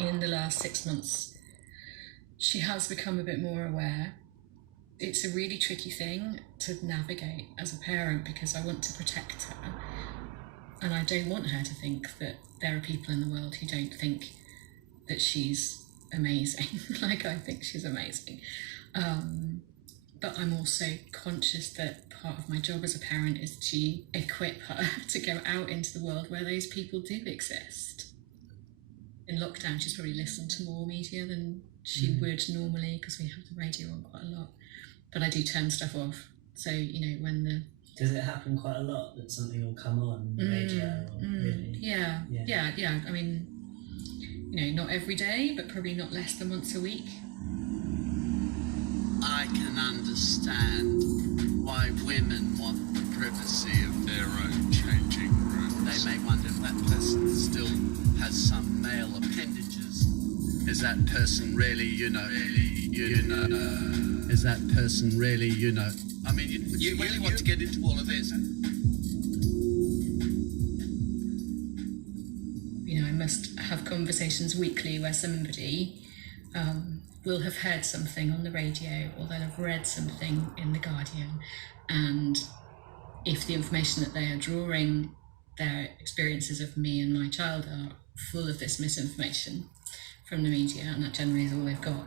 in the last 6 months, she has become a bit more aware. It's a really tricky thing to navigate as a parent because I want to protect her and I don't want her to think that there are people in the world who don't think that she's amazing. Like, I think she's amazing. But I'm also conscious that part of my job as a parent is to equip her to go out into the world where those people do exist. In lockdown, she's probably listened to more media than she would normally because we have the radio on quite a lot. But I do turn stuff off. So, when the... Does it happen quite a lot that something will come on the radio? Really? Yeah. I mean, not every day, but probably not less than once a week. I can understand why women want the privacy of their own changing rooms. They may wonder if that person still has some male appendages. Is that person really, is that person really, I mean, you really want to get into all of this? I must have conversations weekly where somebody will have heard something on the radio or they'll have read something in The Guardian, and if the information that they are drawing their experiences of me and my child are full of this misinformation from the media, and that generally is all they've got,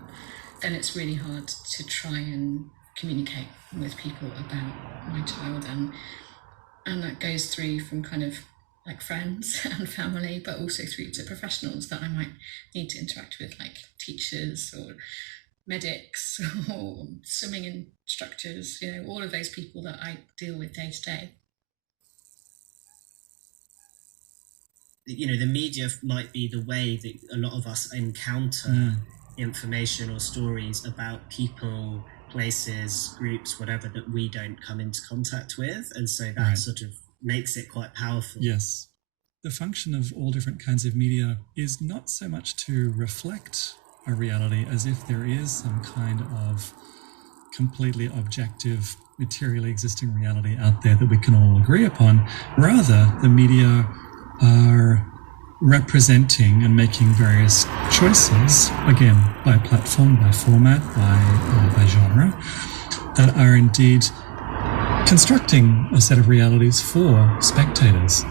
then it's really hard to try and communicate with people about my child, and that goes through from kind of like friends and family, but also through to professionals that I might need to interact with, like teachers or medics or swimming instructors, all of those people that I deal with day to day. The media might be the way that a lot of us encounter information or stories about people, places, groups, whatever, that we don't come into contact with. And so that sort of makes it quite powerful. Yes. The function of all different kinds of media is not so much to reflect a reality as if there is some kind of completely objective, materially existing reality out there that we can all agree upon. Rather, the media are representing and making various choices, again, by platform, by format, by genre, that are indeed constructing a set of realities for spectators.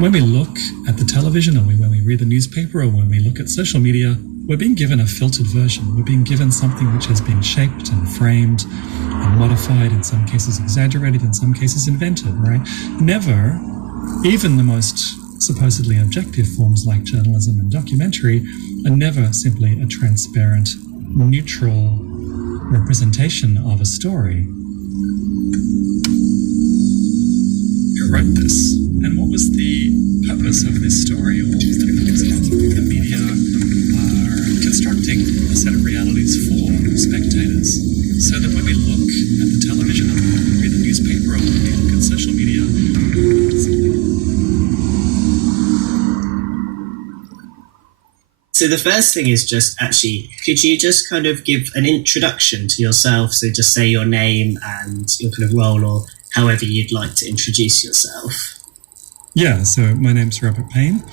When we look at the television, or when we read the newspaper, or when we look at social media, we're being given a filtered version. We're being given something which has been shaped and framed and modified, in some cases exaggerated, in some cases invented, right? Never, even the most supposedly objective forms like journalism and documentary, are never simply a transparent, neutral representation of a story. Who wrote this? And what was the purpose of this story? Or what was the purpose of the media are constructing a set of realities for spectators? So that when we look at the television, or when we read the newspaper, or when we look at social media, So the first thing is just actually, could you just kind of give an introduction to yourself? So just say your name and your kind of role, or however you'd like to introduce yourself. Yeah, so my name's Robert Payne.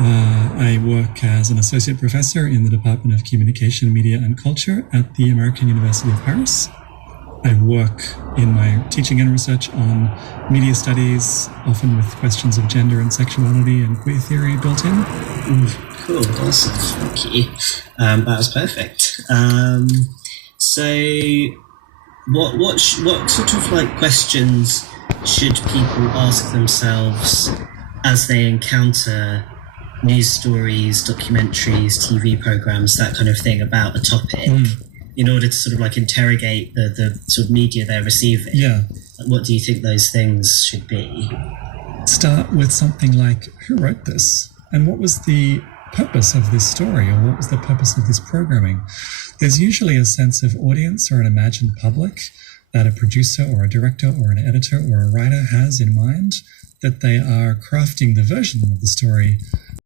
I work as an associate professor in the Department of Communication, Media and Culture at the American University of Paris. I work in my teaching and research on media studies, often with questions of gender and sexuality and queer theory built in. Cool, awesome, thank you. That was perfect. So what sort of like questions should people ask themselves as they encounter news stories, documentaries, TV programs, that kind of thing about a topic, in order to sort of like interrogate the sort of media they're receiving? Yeah. What do you think those things should be? Start with something like, who wrote this? And what was the purpose of this story, or what was the purpose of this programming? There's usually a sense of audience or an imagined public that a producer or a director or an editor or a writer has in mind, that they are crafting the version of the story